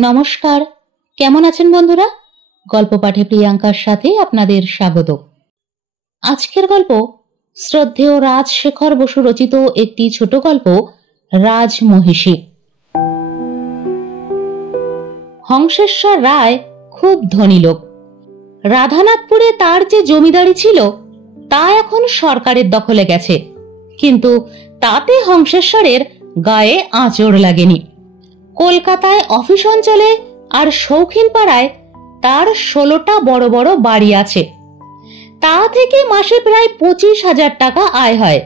নমস্কার, কেমন আছেন বন্ধুরা? গল্প পাঠে প্রিয়াঙ্কার সাথে আপনাদের স্বাগত। আজকের গল্প শ্রদ্ধেয় রাজশেখর বসু রচিত একটি ছোট গল্প, রাজমহিষী। হংসেশ্বর রায় খুব ধনী লোক। রাধানাথপুরে তার যে জমিদারি ছিল তা এখন সরকারের দখলে গেছে, কিন্তু তাতে হংসেশ্বরের গায়ে আঁচড় লাগেনি। কলকাতায় অফিস অঞ্চলে আর শৌখিন পাড়ায় তার 16টা বড় বড় বাড়ি আছে। তা থেকে মাসে প্রায় 25,000 টাকা আয় হয়।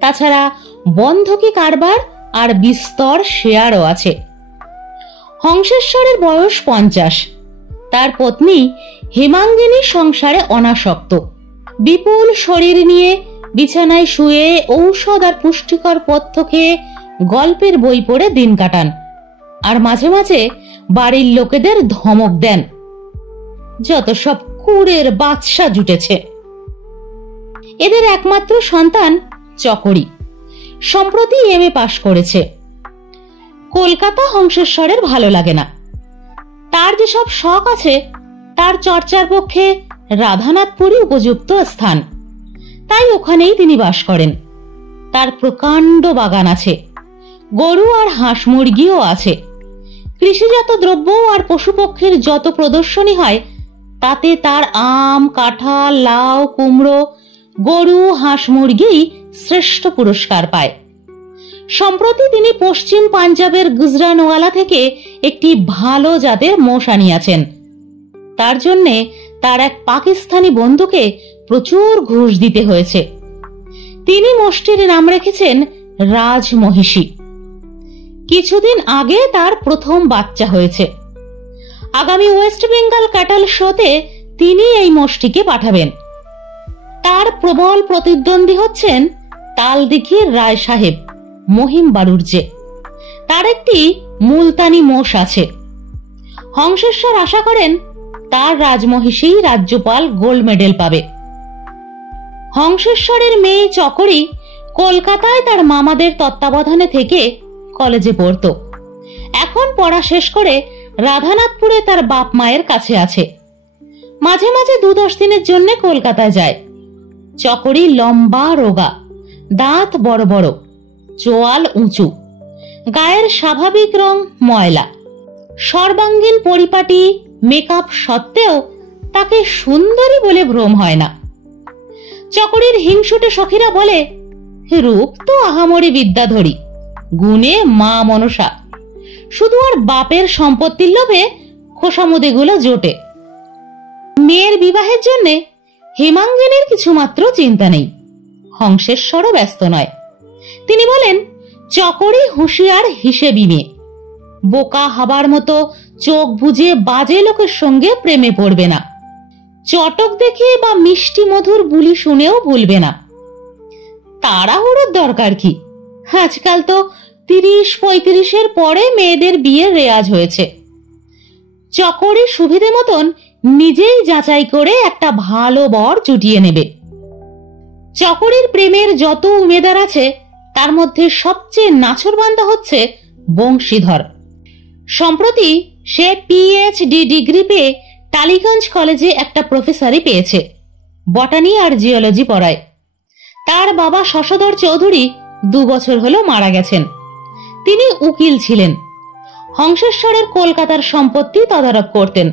তাছাড়া বন্ধকি কারবার আর বিস্তর শেয়ারও আছে। হংসেশ্বরের বয়স 50। তার পত্নী হেমাঙ্গিনী সংসারে অনাসক্ত। বিপুল শরীর নিয়ে বিছানায় শুয়ে ঔষধ আর পুষ্টিকর পথ্য খেয়ে গল্পের বই পড়ে দিন কাটান, আর মাঝে মাঝে বাড়ির লোকেদের ধমক দেন, যত সব কুড়ের বাদশা জুটেছে। এদের একমাত্র সন্তান চকরি, সম্প্রতি এমএ পাশ করেছে। কলকাতা হংসেশ্বরের ভালো লাগে না। তার যেসব শখ আছে তার চর্চার পক্ষে রাধানাথপুরই উপযুক্ত স্থান, তাই ওখানেই তিনি বাস করেন। তার প্রকাণ্ড বাগান আছে, গরু আর হাঁস মুরগিও আছে। কৃষিজাত দ্রব্য আর পশুপক্ষীর যত প্রদর্শনী হয় তাতে তার আম, কাঁঠাল, লাউ, কুমড়ো, গরু, হাঁস মুরগি শ্রেষ্ঠ পুরস্কার পায়। সম্প্রতি তিনি পশ্চিম পাঞ্জাবের গুজরানওয়ালা থেকে একটি ভালো জাতের মোষ আনিয়াছেন। তার জন্যে তার এক পাকিস্তানি বন্ধুকে প্রচুর ঘুষ দিতে হয়েছে। তিনি মোষটির নাম রেখেছেন রাজমহিষী। কিছুদিন আগে তার প্রথম বাচ্চা হয়েছে। আগামী ওয়েস্ট বেঙ্গল ক্যাটল শোতে তিনি এই মোষটিকে পাঠাবেন। তার প্রবল প্রতিদ্বন্দ্বী হচ্ছেন তালদিঘির রায় সাহেব মহিম বাড়ুর্জে। তার একটি মুলতানি মোষ আছে। হংসেশ্বর আশা করেন তার রাজমহিষী রাজ্যপাল গোল্ড মেডেল পাবে। হংসেশ্বরের মেয়ে চকরি কলকাতায় তার মামাদের তত্ত্বাবধানে থেকে কলেজে পড়ত। এখন পড়া শেষ করে রাধানাথপুরে তার বাপ মায়ের কাছে আছে। মাঝে মাঝে 2-10 দিনের জন্য কলকাতায় যায়। চকরি লম্বা রোগা, দাঁত বড় বড়, চোয়াল উঁচু, গায়ের স্বাভাবিক রং ময়লা। সর্বাঙ্গীন পরিপাটি মেকআপ সত্ত্বেও তাকে সুন্দরী বলে ভ্রম হয় না। চকরির হিংসুটে সখীরা বলে, রূপ তো আহামরি বিদ্যাধরী, গুণে মা মনসা, শুধু আর বাপের সম্পত্তির লোভে খোসামুদিগুলো জোটে। মেয়ের বিবাহের জন্য হেমাঙ্গিনীর কিছুমাত্র চিন্তা নেই। হংসেশ্বরও ব্যস্ত নয়। তিনি বলেন, চকরি হুঁশিয়ার হিসেবি মেয়ে, বোকা হাবার মতো চোখ বুজে বাজে লোকের সঙ্গে প্রেমে পড়বে না। চটক দেখে বা মিষ্টি মধুর বুলি শুনেও ভুলবে না। তাড়াহুড়োর দরকার কি? আজকাল তো 30-35-এর পরে মেয়েদের বিয়ের রেয়াজ হয়েছে। চকরি সুবিধে মতন নিজেই যাচাই করে একটা ভালো বর জুটিয়ে নেবে। চকরির প্রেমের যত উমেদার আছে তার মধ্যে সবচেয়ে নাছোড়বান্দা হচ্ছে বংশীধর। সম্প্রতি সে পিএইচডি ডিগ্রি পেয়ে টালিগঞ্জ কলেজে একটা প্রফেসরি পেয়েছে, বটানি আর জিওলজি পড়ায়। তার বাবা শশধর চৌধুরী 2 বছর হলো মারা গেছেন। তিনি উকিল ছিলেন। হংসেশ্বরের কলকাতার সম্পত্তি তদারক করতেন।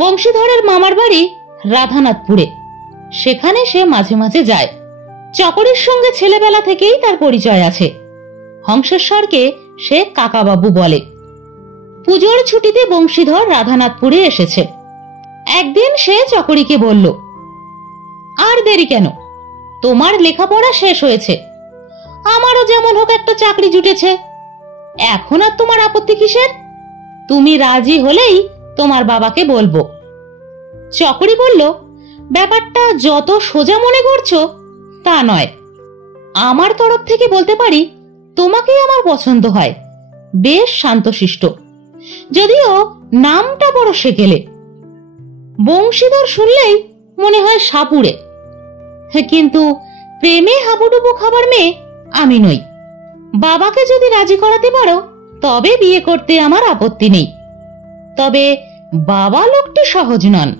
বংশীধরের মামার বাড়ি রাধানাথপুরে, সেখানে সে মাঝে মাঝে যায়। চকরির সঙ্গে ছেলেবেলা থেকেই তার পরিচয় আছে। হংসেশ্বরকে সে কাকাবাবু বলে। পুজোর ছুটিতে বংশীধর রাধানাথপুরে এসেছে। একদিন সে চকরিকে বলল, আর দেরি কেন, তোমার লেখাপড়া শেষ হয়েছে, আমারও যেমন হোক একটা চাকরি জুটেছে, এখন আর তোমার আপত্তি কিসের? তুমি রাজি হলেই তোমার বাবাকে বলবো। চকরি বলল, ব্যাপারটা যত সোজা মনে করছো তা নয়। আমার তরফ থেকে বলতে পারি তোমাকেই আমার পছন্দ হয়, বেশ শান্তশিষ্ট, যদিও নামটা বড় সেকেলে। বংশীধর শুনলেই মনে হয় সাপুড়ে, কিন্তু প্রেমে হাবুডুবু খাবার মেয়ে আমি নই। বাবাকে যদি রাজি করাতে পারো তবে বিয়ে করতে আমার আপত্তি নেই। তবে বাবা লোকটি সহজ নন,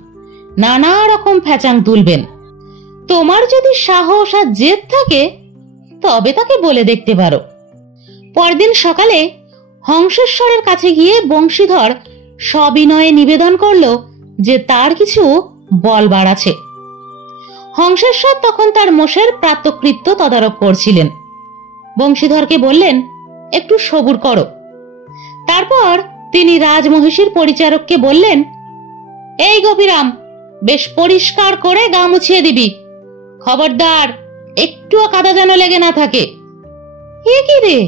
নানা রকম ফ্যাচাং তুলবেন। তোমার যদি সাহস আর জেদ থাকে তবে তাকে বলে দেখতে পারো। পরদিন সকালে হংসেশ্বরের কাছে গিয়ে বংশীধর সবিনয়ে নিবেদন করল যে তার কিছু বলবার আছে। হংসেশ্বর তখন তার মোষের প্রাতকৃত্য তদারক করছিলেন। বংশীধরকে বললেন, একটু সবুর করো। তারপর তিনি রাজমহিষীর পরিচারককে বললেন, এই গোপীরাম, বেশ পরিষ্কার করে গা মুছিয়ে দিবি, খবরদার একটুও কাদা যেন লেগে না থাকে। এ কি রে,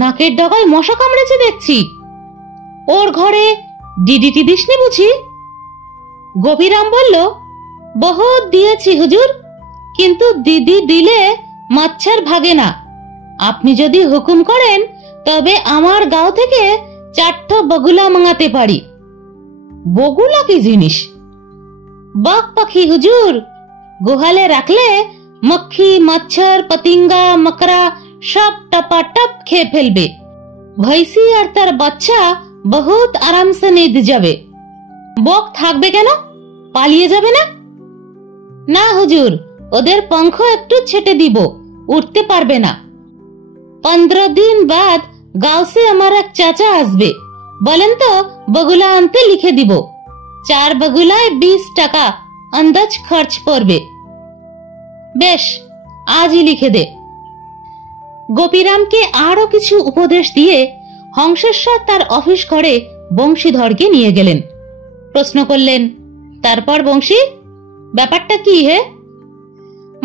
নাকের ডগায় মশা কামড়েছে দেখছি, ওর ঘরে ডিডিটি দিসনি বুঝি? গোপীরাম বলল, বহুত দিয়েছি হুজুর, কিন্তু দিদি দিলে মচ্ছর ভাগে না। আপনি যদি হুকুম করেন তবে আমার গাঁও থেকে 4টা বগুলা মাঙাতে পারি। বগুলা কি জিনিস? বক পাখি হুজুর, গোহালে রাখলে মক্খি, মচ্ছর, পতিঙ্গা, মকরা সব টপাটপ খেয়ে ফেলবে। ভৈসি আর তার বাচ্চা বহুত আরাম সে নিদ যাবে। বক থাকবে কেন? পালিয়ে যাবে না? না হুজুর, ওদের পঙ্খ একটু ছেটে দিব, উঠতে পারবে না। 15 দিন বাদ গাঁও সে আমার এক চাচা আসবে, বলেন তো বগুলা আনতে লিখে দিব। 4 বগুলায় 20 টাকা আন্দাজ খরচ পড়বে। বেশ, আজই লিখে দে। গোপীরামকে আরো কিছু উপদেশ দিয়ে হংসেশ্বর তার অফিস ঘরে বংশীধরকে নিয়ে গেলেন। প্রশ্ন করলেন, তারপর বংশী, ব্যাপারটা কি হে?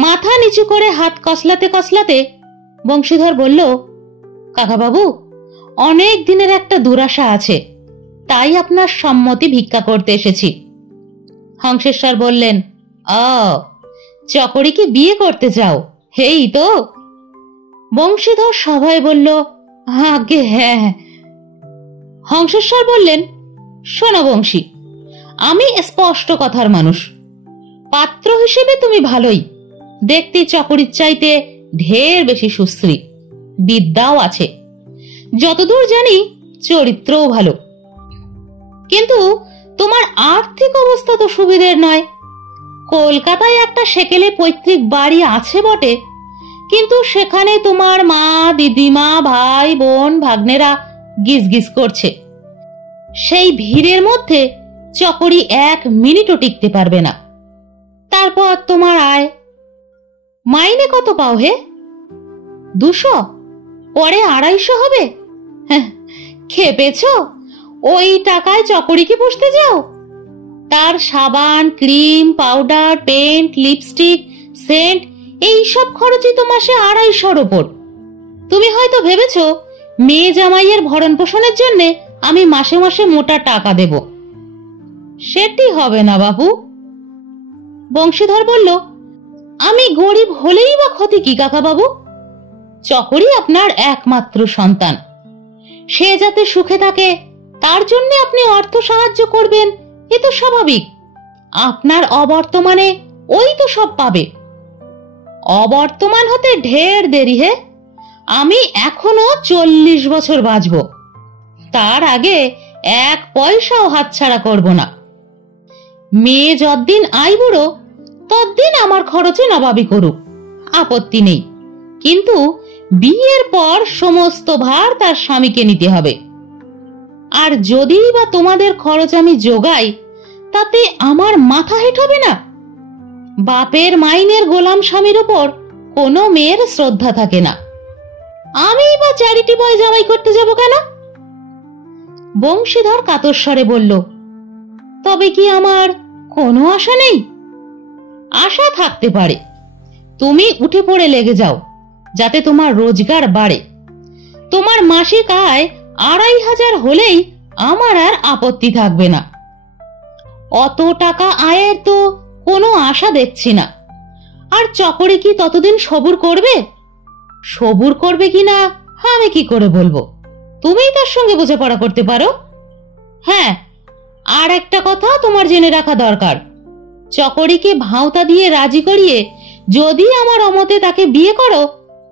মাথা নিচু করে হাত কসলাতে কসলাতে বংশীধর বলল, কাকাবাবু, অনেক দিনের একটা দুরাশা আছে, তাই আপনার সম্মতি ভিক্ষা করতে এসেছি। হংসেশ্বর বললেন, চকরিকে বিয়ে করতে চাও, হেই তো? বংশীধর সবাই বলল, আগে হ্যাঁ। হংসেশ্বর বললেন, শোনো বংশী, আমি স্পষ্ট কথার মানুষ। পাত্র হিসেবে তুমি ভালোই, দেখতে চকরির চাইতে ঢের বেশি সুশ্রী, বিদ্যাও আছে, যতদূর জানি চরিত্রও ভালো। কিন্তু তোমার আর্থিক অবস্থা তো সুবিধের নয়। কলকাতায় একটা সেকেলে পৈতৃক বাড়ি আছে বটে, কিন্তু সেখানে তোমার মা, দিদিমা, ভাই, বোন, ভাগ্নেরা গিজগিজ করছে। সেই ভিড়ের মধ্যে চকরি 1 মিনিটও টিকতে পারবে না। তারপর তোমার আয়, মাইনে কত পাও হে? 200, পরে 250 হবে? খেপেছ? ওই টাকায় চকরিকে পুষতে যাও? তার সাবান, cream, powder, paint, lipstick, scent, এই সব খরচই তো মাসে 250-র ওপর। তুমি হয়তো ভেবেছ মেয়ে জামাইয়ের ভরণ পোষণের জন্য আমি মাসে মাসে মোটা টাকা দেব। সেটি হবে না বাবু। বংশীধর বলল, আমি গরিব হলেই বা ক্ষতি কি কাকা বাবু? চকরি আপনার একমাত্র সন্তান, সে যাতে সুখে থাকে তার জন্য আপনি অর্থ সাহায্য করবেন, এ তো স্বাভাবিক। আপনার অবর্তমানে ওই তো সব পাবে। অবর্তমান হতে ঢের দেরি হে, আমি এখনো 40 বছর বাঁচব, তার আগে 1 পয়সাও হাতছাড়া করব না। মেয়ে যতদিন আইবুড়ো ততদিন আমার খরচে নবাবি করুক, আপত্তি নেই, কিন্তু বিয়ের পর সমস্ত ভার তার স্বামীকে নিতে হবে। আর যদি বা তোমাদের খরচ আমি যোগাই, তাতে আমার মাথা হেঁট হবে না। বাপের মাইনের গোলাম স্বামীর উপর কোনো মেয়ের শ্রদ্ধা থাকে না। আমি বা চ্যারিটি বয় জামাই করতে যাব কেন? বংশীধর কাতর স্বরে বলল, তবে কি আমার কোনো আশা নেই? আশা থাকতে পারে, তুমি উঠে পড়ে লেগে যাও, যাতে তোমার রোজগার বাড়ে। তোমার মাসিক আয় 2500 হলেই আমার আর আপত্তি থাকবে না। অত টাকা আয়ের তো কোনো আশা দেখছি না। আর চকরি কি ততদিন সবুর করবে? সবুর করবে কিনা আমি কি করে বলবো? তুমিই তার সঙ্গে বোঝাপড়া করতে পারো। হ্যাঁ, আর একটা কথা তোমার জেনে রাখা দরকার, চকরিকে ভাঁওতা দিয়ে রাজি করিয়ে যদি আমার অমতে তাকে বিয়ে করো,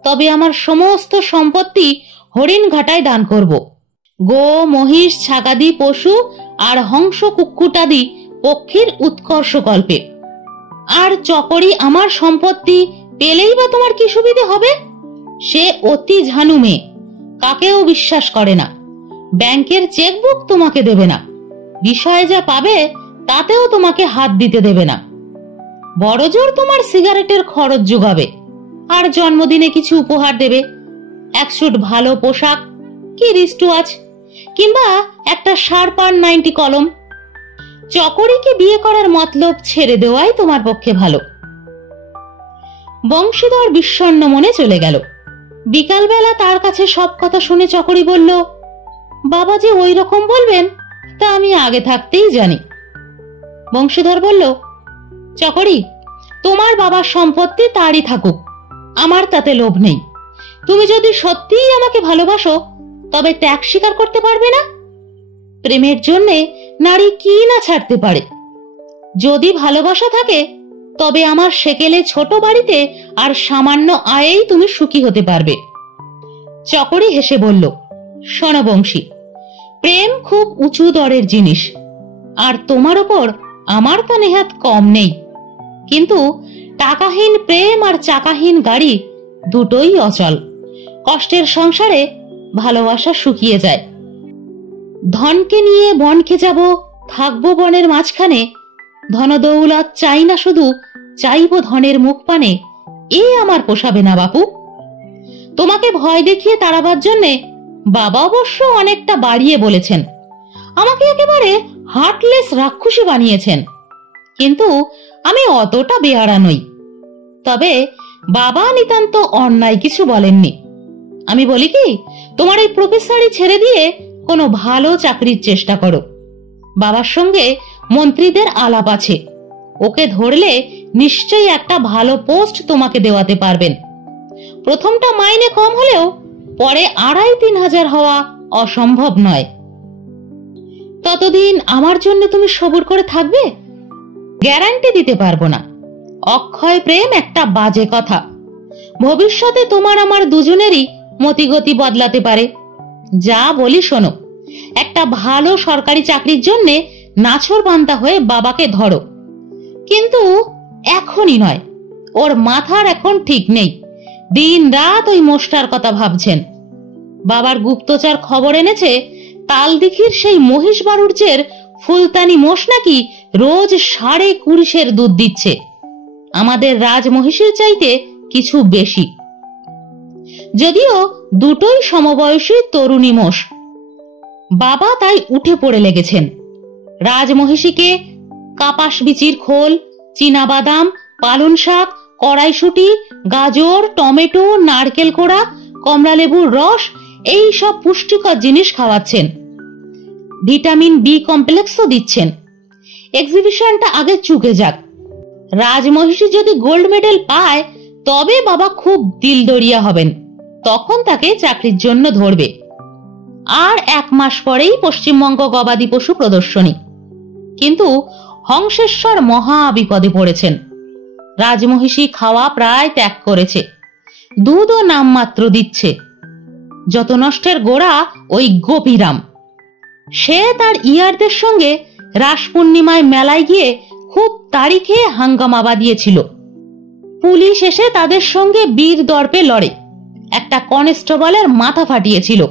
তবে আমার সমস্ত সম্পত্তি হরিণঘাটায় দান করব। গো, মহিষ, ছাগাদি পশু আর হংস, কুক্কুটাদি পক্ষীর উৎকর্ষ কল্পে। আর চকরি আমার সম্পত্তি পেলেই বা তোমার কি সুবিধে হবে? সে অতি ঝানু মেয়ে, কাকেও বিশ্বাস করে না। ব্যাংকের চেকবুক তোমাকে দেবে না, বিষয়ে যা পাবে তাতেও তোমাকে হাত দিতে দেবে না। বড়জোর তোমার সিগারেটের খরচ যোগাবে, আর জন্মদিনে কিছু উপহার দেবে, এক সুট ভালো পোশাক, কি রিস্টওয়াচ, কিংবা একটা শার্পার 90 কলম। চকরিকে বিয়ে করার মতলব ছেড়ে দেওয়াই তোমার পক্ষে ভালো। বংশীধর বিষণ্ণ মনে চলে গেল। বিকালবেলা তার কাছে সব কথা শুনে চকরি বলল, বাবা যে ওই রকম বলবেন তা আমি আগে থাকতেই জানি। বংশীধর বলল, চকরি, তোমার বাবার সম্পত্তি তারই থাকুক, আমার তাতে লোভ নেই। তুমি যদি সত্যিই আমাকে ভালোবাসো তবে ত্যাগ স্বীকার করতে পারবে না? প্রেমের জন্যে নারী কি না ছাড়তে পারে। যদি ভালোবাসা থাকে তবে আমার সেকেলে ছোট বাড়িতে আর সামান্য আয়েই তুমি সুখী হতে পারবে। চকরি হেসে বলল, শোনো বংশী, প্রেম খুব উঁচু দরের জিনিস, আর তোমার ওপর আমার তা নেহাত কম নেই। কিন্তু টাকাহীন প্রেম আর চাকাহীন গাড়ি দুটোই অচল। কষ্টের সংসারে ভালোবাসা শুকিয়ে যায়। ধনকে নিয়ে বনকে যাব, থাকবো বনের মাঝখানে, ধনদৌলত চাই না, শুধু চাইব ধনের মুখ পানে, এ আমার পোষাবে না বাপু। তোমাকে ভয় দেখিয়ে তাড়াবার জন্যে বাবা অবশ্য অনেকটা বাড়িয়ে বলেছেন, আমাকে একেবারে হার্টলেস রাক্ষসী বানিয়েছেন, কিন্তু আমি অতটা বেয়ারা নই। তবে বাবা নিতান্ত অন্যায় কিছু বলেননি। আমি বলি কি, তোমার এই প্রফেসরি ছেড়ে দিয়ে কোনো ভালো চাকরির চেষ্টা করো। বাবার সঙ্গে মন্ত্রীদের আলাপ আছে, ওকে ধরলে নিশ্চয়ই একটা ভালো পোস্ট তোমাকে দেওয়াতে পারবেন। প্রথমটা মাইনে কম হলেও পরে 2,5-3 হাজার হওয়া অসম্ভব নয়। ততদিন আমার জন্য তুমি সবুর করে থাকবে? গ্যারান্টি দিতে পারবো না। অক্ষয় প্রেম একটা বাজে কথা, ভবিষ্যতে তোমার আমার দুজনেরই মতিগতি বদলাতে পারে। যা বলি শোনো, একটা ভালো সরকারি চাকরির জন্যে নাছোড়বান্দা হয়ে বাবাকে ধরো, কিন্তু এখনই নয়। ওর মাথার এখন ঠিক নেই, দিন রাত ওই মোষটার কথা ভাবছেন। বাবার গুপ্তচর খবর এনেছে, তালদিঘির সেই মহিষ বাড়ুর্যের ফুলতানি মোষ নাকি রোজ 20.5 দুধ দিচ্ছে, আমাদের রাজমহিষীর চাইতে কিছু বেশি। যদিও দুটোই সমবয়সী তরুণী মোষ। বাবা তাই উঠে পড়ে লেগেছেন। রাজমহিষীকে কাপাস বিচির খোল, চীনাবাদাম, পালং শাক, কড়াইশুঁটি, গাজর, টমেটো, নারকেল কোড়া, কমলালেবুর রস, এই সব পুষ্টিকর জিনিস খাওয়াচ্ছেন। ভিটামিন বি কমপ্লেক্সও দিচ্ছেন। এক্সিবিশনটা আগে চুকে যাক। রাজমহিষী যদি গোল্ড মেডেল পায় তবে বাবা খুব দিলদরিয়া হবেন, তখন তাকে চাকরির জন্য ধরবে। আর 1 মাস পরেই পশ্চিমবঙ্গ গবাদি পশু প্রদর্শনী। কিন্তু হংসেশ্বর মহা বিপদে পড়েছেন। রাজমহিষী খাওয়া প্রায় ত্যাগ করেছে, দুধও নামমাত্র দিচ্ছে। যত নষ্টের গোড়া ওই গোপীরাম। সে তার ইয়ারদের সঙ্গে রাস পূর্ণিমায় মেলায় গিয়ে খুব তারিখে হাঙ্গামা বাঁধিয়েছিল। পুলিশ এসে তাদের সঙ্গে বীর দর্পে লড়ে, একটা কনস্টেবলের মাথা ফাটিয়েছিল।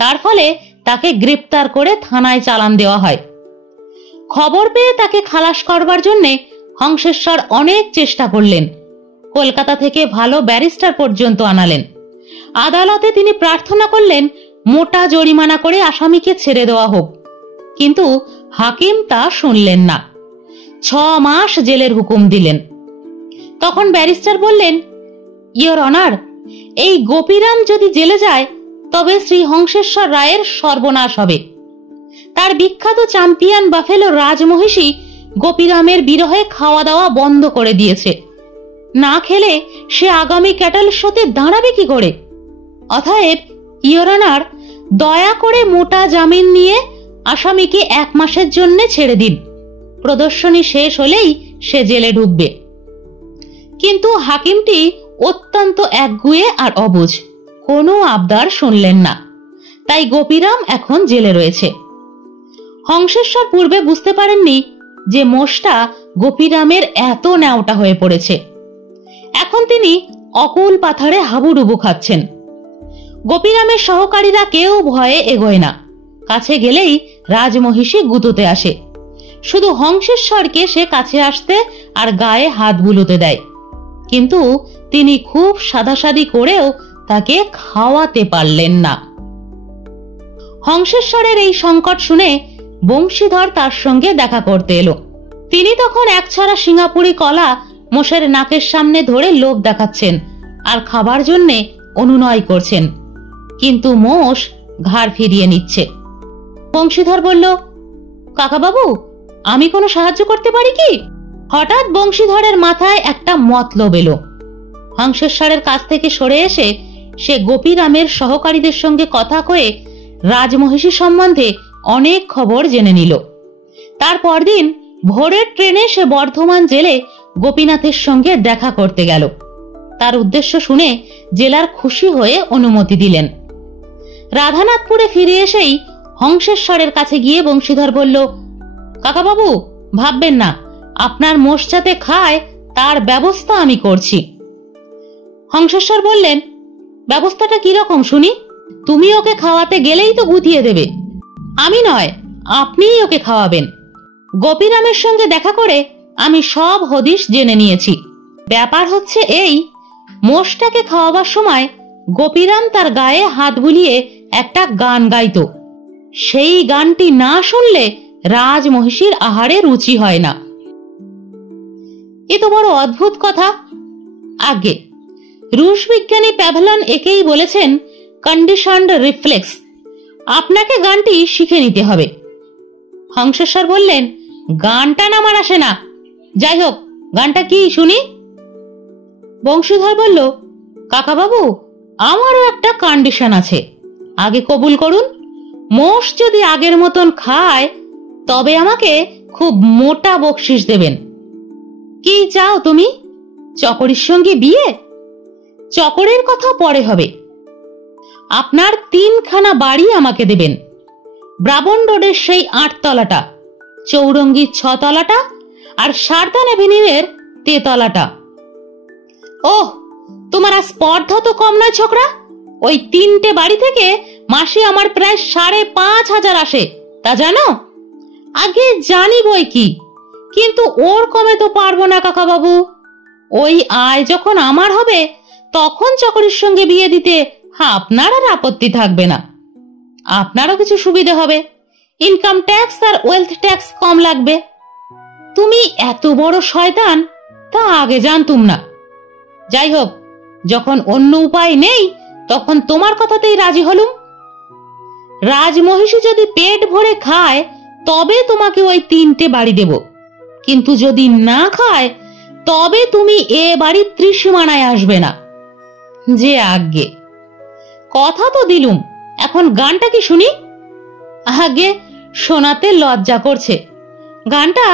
তার ফলে তাকে গ্রেপ্তার করে থানায় চালান দেওয়া হয়। খবর পেয়ে তাকে খালাস করবার জন্যে হংসেশ্বর অনেক চেষ্টা করলেন। কলকাতা থেকে ভালো ব্যারিস্টার পর্যন্ত আনালেন। আদালতে তিনি প্রার্থনা করলেন মোটা জরিমানা করে আসামিকে ছেড়ে দেওয়া হোক, কিন্তু হাকিম তা শুনলেন না। 6 মাস জেলের হুকুম দিলেন। তখন ব্যারিস্টার বললেন, ইয়োর অনার, এই গোপীরাম যদি জেলে যায় তবে শ্রী হংসেশ্বর রায়ের সর্বনাশ হবে। তার বিখ্যাত চ্যাম্পিয়ন বাফেলো রাজমহিষী গোপীরামের বিরহে খাওয়া দাওয়া বন্ধ করে দিয়েছে। না খেলে সে আগামী ক্যাটল শোতে দাঁড়াবে কি করে? অতএব ইয়োর অনার, দয়া করে মোটা জামিন নিয়ে আসামিকে 1 মাসের জন্য ছেড়ে দিন। প্রদর্শনী শেষ হলেই সে জেলে ঢুকবে। কিন্তু হাকিমটি অত্যন্ত একগুঁয়ে আর অবুঝ, কোনো আবদার শুনলেন না। তাই গোপীরাম এখন জেলে রয়েছে। হংসেশ্বর পূর্বে বুঝতে পারেননি যে মোষটা গোপীরামের এত ন্যাওটা হয়ে পড়েছে। এখন তিনি অকুল পাথারে হাবুডুবু খাচ্ছেন। গোপীরামের সহকারীরা কেউ ভয়ে এগোয় না, কাছে গেলেই রাজমহিষী গুঁতোতে আসে। শুধু হংসেশ্বরকে সে কাছে আসতে আর গায়ে হাত বুলোতে দেয়, কিন্তু তিনি খুব সাদাসাদি করেও তাকে খাওয়াতে পারলেন না। হংসেশ্বরের এই সংকট শুনে বংশীধর তার সঙ্গে দেখা করতে এলো। তিনি তখন একছড়া সিঙ্গাপুরি কলা মোষের নাকের সামনে ধরে লোভ দেখাচ্ছেন আর খাবার জন্যে অনুনয় করছেন, কিন্তু মোষ ঘাড় ফিরিয়ে নিচ্ছে। বংশীধর বলল, কাকাবাবু, আমি কোনো সাহায্য করতে পারি কি? হঠাৎ বংশীধরের মাথায় একটা মতলব এলো। হংসেশ্বরের কাছ থেকে সরে এসে সে গোপীরামের সহকারীদের সঙ্গে কথা কয়ে রাজমহিষী সম্বন্ধে অনেক খবর জেনে নিল। তার পরদিন ভোরের ট্রেনে সে বর্ধমান জেলে গোপীনাথের সঙ্গে দেখা করতে গেল। তার উদ্দেশ্য শুনে জেলার খুশি হয়ে অনুমতি দিলেন। রাধানাথপুরে ফিরে এসেই হংসেশ্বরের কাছে গিয়ে বংশীধর বলল, কাকাবাবু, ভাববেন না, আপনার মোষ যাতে খায় তার ব্যবস্থা আমি করছি। হংসেশ্বর বললেন, ব্যবস্থাটা কিরকম শুনি? তুমি ওকে খাওয়াতে গেলেই তো গুতিয়ে দেবে। আমি নয়, আপনিই ওকে খাওয়াবেন। গোপীরামের সঙ্গে দেখা করে আমি সব হদিশ জেনে নিয়েছি। ব্যাপার হচ্ছে এই, মোষটাকে খাওয়াবার সময় গোপীরাম তার গায়ে হাত বুলিয়ে একটা গান গাইতো। সেই গানটি না শুনলে রাজমহিষীর আহারে রুচি হয় না। এ তো বড় অদ্ভুত কথা। আগে রুশ বিজ্ঞানী প্যাভলন একেই বলেছেন কন্ডিশনড রিফ্লেক্স। আপনাকে গানটি শিখে নিতে হবে। হংসেশ্বর বললেন, গানটা না আমার আসে না, যাই হোক, গানটা কি শুনি? বংশীধর বলল, কাকাবাবু, আমারও একটা কন্ডিশন আছে, আগে কবুল করুন। মোষ যদি আগের মতন খায় তবে আমাকে খুব মোটা বকশিস দেবেন। কি চাও তুমি? চকরির সঙ্গে বিয়ে? চকরের কথা পরে হবে। আপনার 3খানা বাড়ি আমাকে দেবেন। ব্রাবন রোডের সেই 8 তলাটা, চৌরঙ্গীর 6 তলাটা আর সারদান অ্যাভিনিউয়ের 3 তলাটা। ওহ, তোমার আর স্পর্ধা তো কম নয় ছোকরা। ওই 3টে বাড়ি থেকে মাসে আমার প্রায় 5,500 আসে, তা জানো? আগে জানি বই কি, কিন্তু ওর কমে তো পারবো না কাকাবাবু। ওই আয় যখন আমার হবে তখন চকরির সঙ্গে বিয়ে দিতে আপনার আর আপত্তি থাকবে না। আপনারও কিছু সুবিধে হবে, ইনকাম ট্যাক্স আর ওয়েলথ ট্যাক্স কম লাগবে। তুমি এত বড় শয়তান তা আগে জানতুম না। যাই হোক, যখন অন্য উপায় নেই তখন তোমার কথাতেই রাজি হলুম। রাজমহিষী যদি পেট ভরে খায় তবে তোমাকে ওই 3টে বাড়ি দেব, কিন্তু যদি না খায় তবে তুমি এ বাড়ির ত্রিসীমানায় আসবে না। যে আজ্ঞে। কথা তো দিলুম, এখন গানটা কি শুনি? আগে শোনাতে লজ্জা করছে। গানটা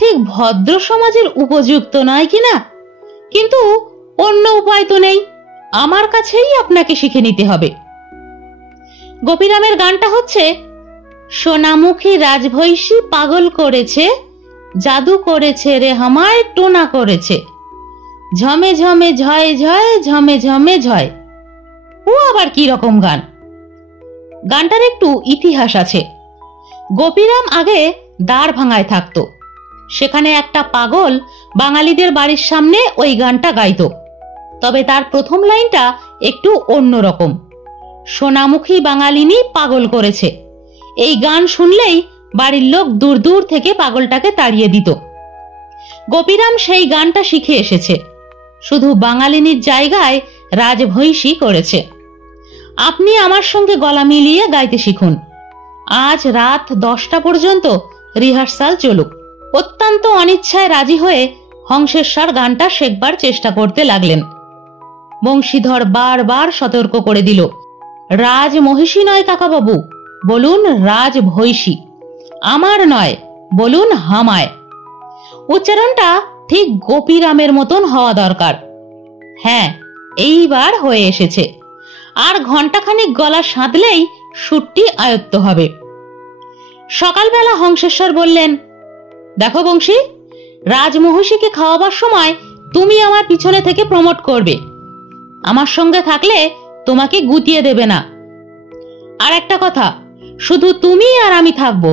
ঠিক ভদ্র সমাজের উপযুক্ত নয় কিনা, কিন্তু অন্য উপায় তো নেই, আমার কাছেই আপনাকে শিখে নিতে হবে। গোপীরামের গানটা হচ্ছে, সোনামুখী রাজভৈষী পাগল করেছে, জাদু করেছে রে হামায় টোনা করেছে, ঝমে ঝমে ঝয় ঝয় ঝমে ঝমে ঝয়। ও আবার কি রকম গান? গানটার একটু ইতিহাস আছে। গোপীরাম আগে দাঁড় ভাঙায় থাকতো। সেখানে একটা পাগল বাঙালিদের বাড়ির সামনে ওই গানটা গাইতো। তবে তার প্রথম লাইনটা একটু অন্যরকম। সোনামুখী বাঙালিনী পাগল করেছে। এই গান শুনলেই বাড়ির লোক দূর দূর থেকে পাগলটাকে তাড়িয়ে দিত। গোপীরাম সেই গানটা শিখে এসেছে, শুধু বাঙালিনীর জায়গায় রাজভৈষী করেছে। আপনি আমার সঙ্গে গলা মিলিয়ে গাইতে শিখুন। আজ রাত 10টা পর্যন্ত রিহার্সাল চলুক। অত্যন্ত অনিচ্ছায় রাজি হয়ে হংসেশ্বর গানটা শেখবার চেষ্টা করতে লাগলেন। বংশীধর বারবার সতর্ক করে দিল, রাজমহিষী নয় কাকাবাবু, বলুন রাজভৈষী। আমার নয়, বলুন হামায়। উচ্চারণটা ঠিক গোপীরামের মতন হওয়া দরকার। হ্যাঁ, এইবার হয়ে এসেছে। আর ঘণ্টাখানিক গলা সাঁতলেই সুরটি আয়ত্ত হবে। সকালবেলা হংসেশ্বর বললেন, দেখো বংশী, রাজমহিষীকে খাওয়াবার সময় তুমি আমার পিছনে থেকে প্রমোট করবে। আমার সঙ্গে থাকলে তোমাকে গুটিয়ে দেবে না। আর একটা কথা, শুধু তুমি আর আমি থাকবো,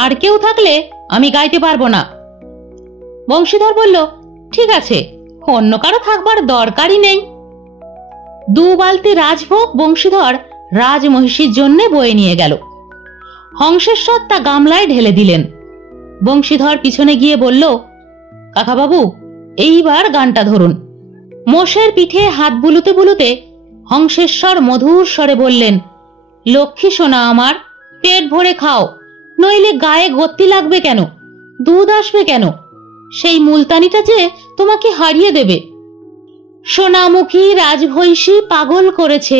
আর কেউ থাকলে আমি গাইতে পারবো না। বংশীধর বলল, ঠিক আছে, অন্য কারো থাকবার দরকারই নেই। 2 বালতি রাজভোগ বংশীধর রাজমহিষীর জন্য বয়ে নিয়ে গেল। হংসেশ্বর তা গামলায় ঢেলে দিলেন। বংশীধর পিছনে গিয়ে বলল, কাকাবাবু, এইবার গানটা ধরুন। মোষের পিঠে হাত বুলুতে বুলুতে হংসেশ্বর মধুর স্বরে বললেন, লক্ষ্মী সোনা আমার, পেট ভরে খাও, নইলে গায়ে গত্তি লাগবে কেন, দুধ আসবে কেন, সেই মুলতানিটা যে তোমাকে হারিয়ে দেবে। সোনামুখী রাজভৈষী পাগল করেছে,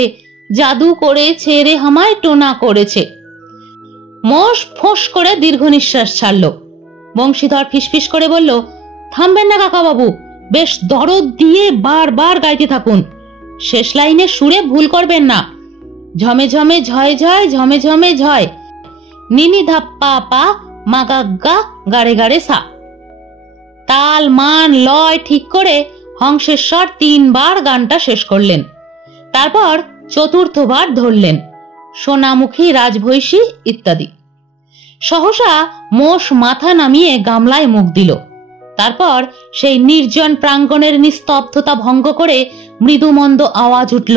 জাদু করে ছেড়ে হামায় টোনা করেছে। মোষ ফোঁস করে দীর্ঘ নিঃশ্বাস ছাড়ল। বংশীধর ফিসফিস করে বলল, থামবেন না কাকাবাবু, বেশ দরদ দিয়ে বারবার গাইতে থাকুন। শেষ লাইনে সুরে ভুল করবেন না। ঝমে ঝমে ঝয় ঝয়, ঝমে ঝমে ঝয়, নিনি ধাপ্পা পা, মাগাগ্গা গাড়ে গাড়ে সা। তাল মান লয় ঠিক করে হংসেশ্বর 3 বার গানটা শেষ করলেন। তারপর চতুর্থবার ধরলেন, সোনামুখী রাজভৈষী ইত্যাদি। সহসা মোষ মাথা নামিয়ে গামলায় মুখ দিল। তারপর সেই নির্জন প্রাঙ্গণের নিস্তব্ধতা ভঙ্গ করে মৃদুমন্দ আওয়াজ উঠল,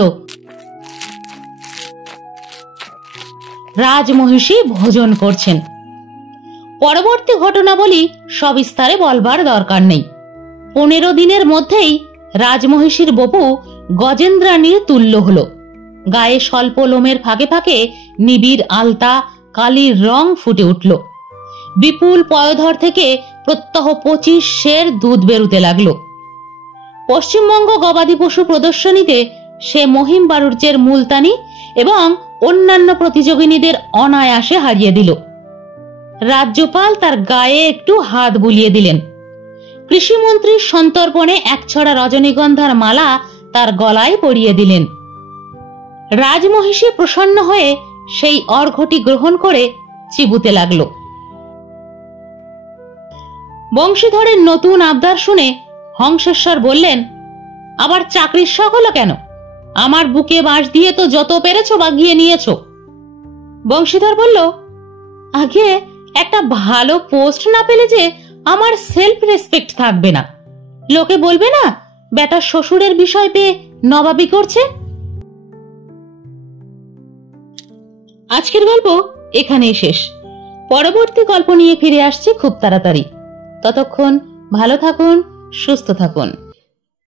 রাজমহিষী ভোজন করছেন। পরবর্তী ঘটনাবলী সবিস্তারে বলবার দরকার নেই। 15 দিনের মধ্যেই রাজমহিষীর বপু গজেন্দ্রাণীর তুল্য হল। গায়ে স্বল্প লোমের ফাঁকে ফাঁকে নিবিড় আলতা কালির রং ফুটে উঠল। বিপুল পয়োধর থেকে প্রত্যহ 25 সের দুধ বেরুতে লাগল। পশ্চিমবঙ্গ গবাদি পশু প্রদর্শনীতে সে মহিম বাড়ুজ্যের মুলতানি এবং অন্যান্য প্রতিযোগিনীদের অনায়াসে হারিয়ে দিল। রাজ্যপাল তার গায়ে একটু হাত বুলিয়ে দিলেন। কৃষিমন্ত্রীর সন্তর্পণে 1 ছড়া রজনীগন্ধার মালা তার গলায় পরিয়ে দিলেন। রাজমহিষী প্রসন্ন হয়ে সেই অর্ঘ্যটি গ্রহণ করে চিবুতে লাগল। বংশীধরের নতুন আবদার শুনে হংসেশ্বর বললেন, আবার চাকরির শখ হলো কেন? আমার বুকে বাঁশ দিয়ে তো যত পেরেছো বাগিয়ে নিয়েছো। বংশীধর বলল, আগে একটা ভালো পোস্ট না পেলে যে আমার সেলফ রেসপেক্ট থাকবে না। লোকে বলবে না বেটা শ্বশুরের বিষয় পেয়ে নবাবি করছে। আজকের গল্প এখানেই শেষ। পরবর্তী গল্প নিয়ে ফিরে আসছি খুব তাড়াতাড়ি। ততক্ষণ ভালো থাকুন, সুস্থ থাকুন।